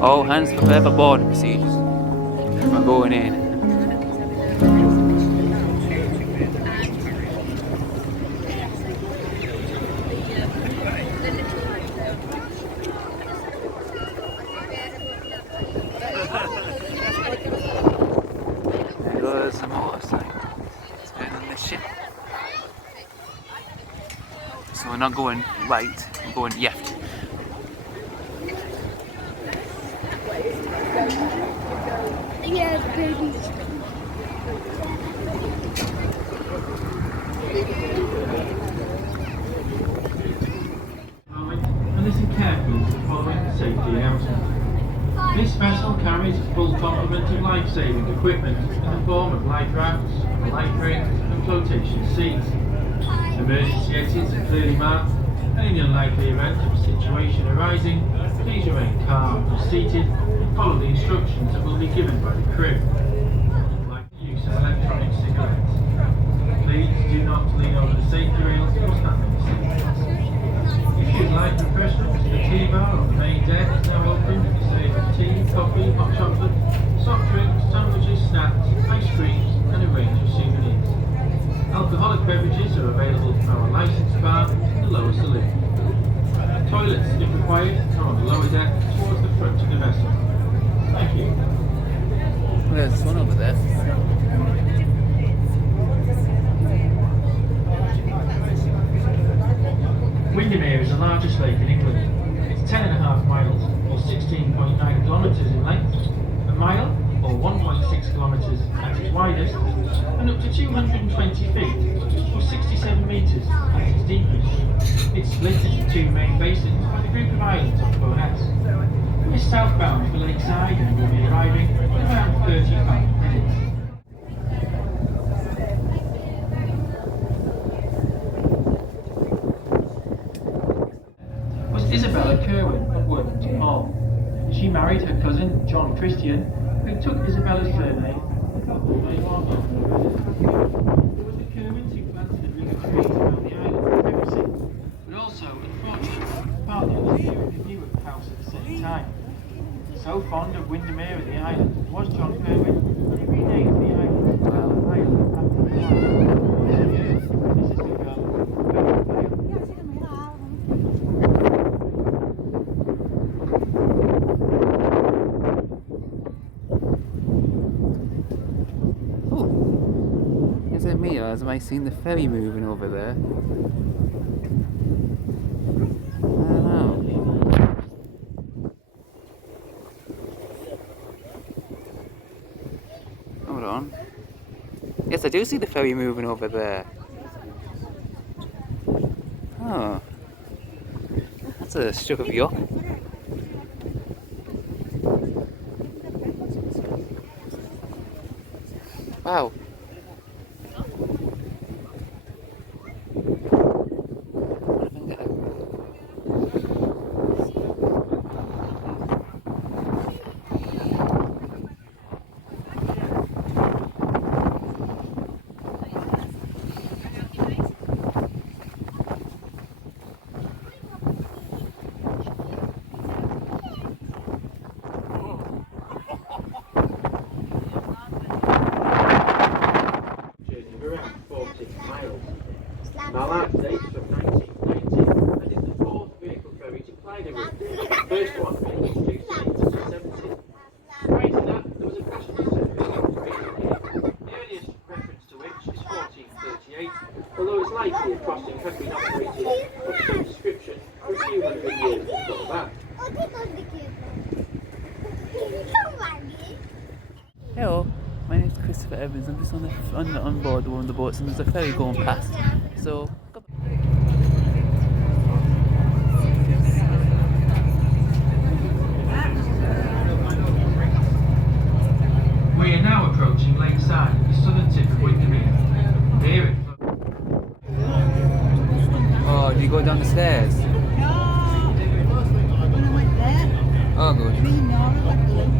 All hands prepare for boarding procedures. We're going in. There goes the motorcycle. It's going on the ship. So we're not going right, we're going left. Yeah, baby. And listen carefully to the following safety announcement. This vessel carries a full complement of life-saving equipment in the form of life rafts, life rings and flotation seats. Emergency exits are clearly marked, and in the unlikely event of a situation arising, please remain calm and seated and follow the instructions that will be given by the crew. Like the use of electronic cigarettes. Please do not lean over the safety rails or stand on the seat. If you'd like refreshments, the tea bar on the main deck is now open. It's served with tea, coffee, hot chocolate, soft drinks, sandwiches, snacks, ice creams and a range of souvenirs. Alcoholic beverages are available from our licensed bar in the lower saloon. Toilets, if required, are on the lower deck towards the front of the vessel. Thank you. There's one over there. Windermere is the largest lake in England. It's 10.5 miles, or 16.9 kilometres in length, a mile, or 1.6 kilometres at its widest, and up to 220 feet, or 67 metres at its deepest. It's split into two main basins by the group of islands off Furness. It's southbound for Lakeside and will be arriving in around 35 minutes. Was Isabella Kerwin of Worthington Hall. She married her cousin John Christian, who took Isabella's surname. There was the Kerwins who planted and grew trees around the island of privacy, but also, unfortunately, partly on the view of the house at the same time. So fond of Windermere and the island was John Kerwin that he renamed the island Island after the island. This is the girl. Is it me, or have I seen the ferry moving over there? I don't know. Hold on. Yes, I do see the ferry moving over there. Oh. That's a stroke of yuck. Wow. Our last dates from 1990 and is the fourth vehicle ferry to ply the route. The first one being introduced in 1970. Prior to that, there was a passenger service the earliest reference to which is 1438, although it's likely a crossing had been operated of some description for a few hundred years before that. Hello, my name is Christopher Evans. I'm just on board one of the boats, and there's a ferry going past. So. We are now approaching Lakeside, the southern tip of Windermere. Near it. Oh, do you go down the stairs? No, when I went there, Oh, good. me and Nora went there.